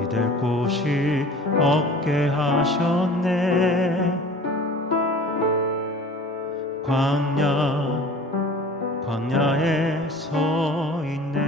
기댈 곳이 없게 하셨네 광야 광야에 서 있네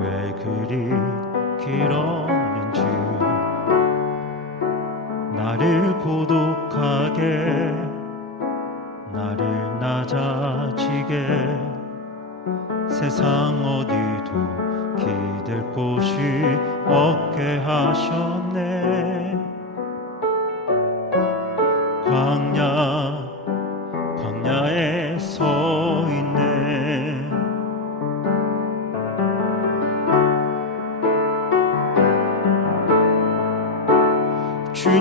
왜 그리 길었는지 나를 고독하게 나를 낮아지게 세상 어디도 기댈 곳이 없게 하셨네 광야 광야에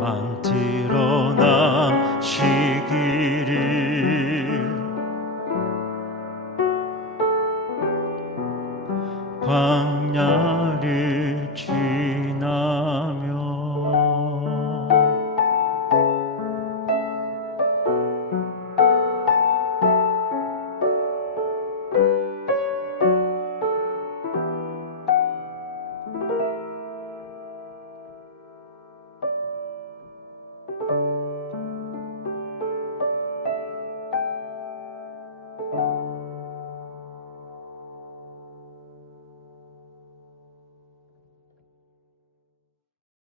만들어 나시기를 광야를 주